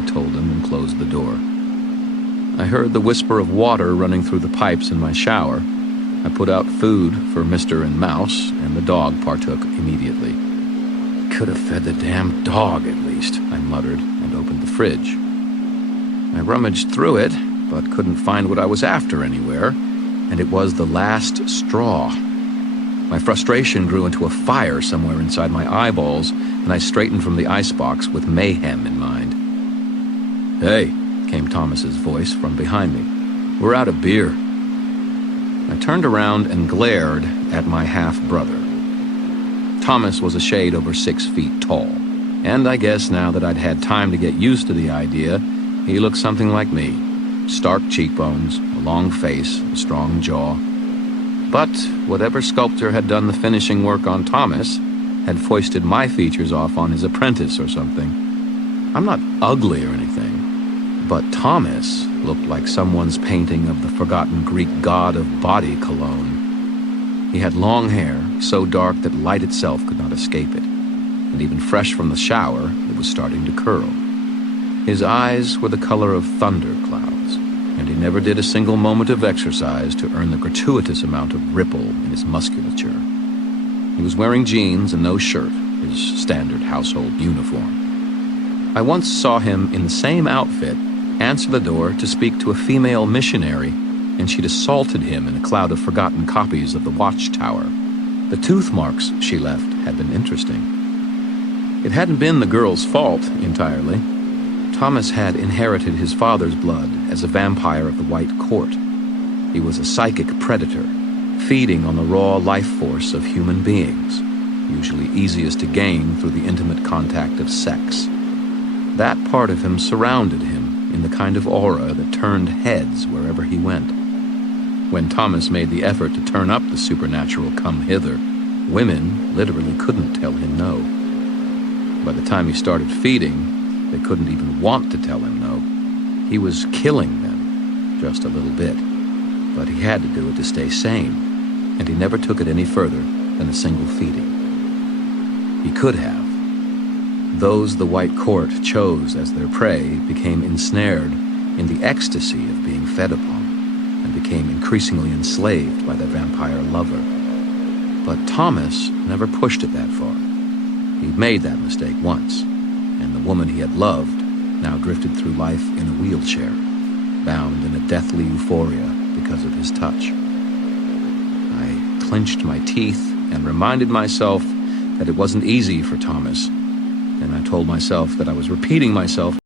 I told him and closed the door. I heard the whisper of water running through the pipes in my shower. I put out food for Mr. and Mouse, and the dog partook immediately. Could have fed the damn dog at least, I muttered, and opened the fridge. I rummaged through it, but couldn't find what I was after anywhere, and it was the last straw. My frustration grew into a fire somewhere inside my eyeballs, and I straightened from the icebox with mayhem in mind. "Hey," came Thomas's voice from behind me. "We're out of beer." I turned around and glared at my half-brother. Thomas was a shade over 6 feet tall, and I guess now that I'd had time to get used to the idea, he looked something like me. Stark cheekbones, a long face, a strong jaw. But whatever sculptor had done the finishing work on Thomas had foisted my features off on his apprentice or something. I'm not ugly or anything, but Thomas looked like someone's painting of the forgotten Greek god of body cologne. He had long hair, so dark that light itself could not escape it, and even fresh from the shower, it was starting to curl. His eyes were the color of thunder clouds, and he never did a single moment of exercise to earn the gratuitous amount of ripple in his musculature. He was wearing jeans and no shirt, his standard household uniform. I once saw him in the same outfit answer the door to speak to a female missionary, and she'd assaulted him in a cloud of forgotten copies of the Watchtower. The tooth marks she left had been interesting. It hadn't been the girl's fault entirely. Thomas had inherited his father's blood as a vampire of the White Court. He was a psychic predator, feeding on the raw life force of human beings, usually easiest to gain through the intimate contact of sex. That part of him surrounded him in the kind of aura that turned heads wherever he went. When Thomas made the effort to turn up the supernatural come-hither, women literally couldn't tell him no. By the time he started feeding, they couldn't even want to tell him no. He was killing them, just a little bit. But he had to do it to stay sane, and he never took it any further than a single feeding. He could have. Those the White Court chose as their prey became ensnared in the ecstasy of being fed upon, and became increasingly enslaved by their vampire lover. But Thomas never pushed it that far. He'd made that mistake once, and the woman he had loved now drifted through life in a wheelchair, bound in a deathly euphoria because of his touch. I clenched my teeth and reminded myself that it wasn't easy for Thomas, and I told myself that I was repeating myself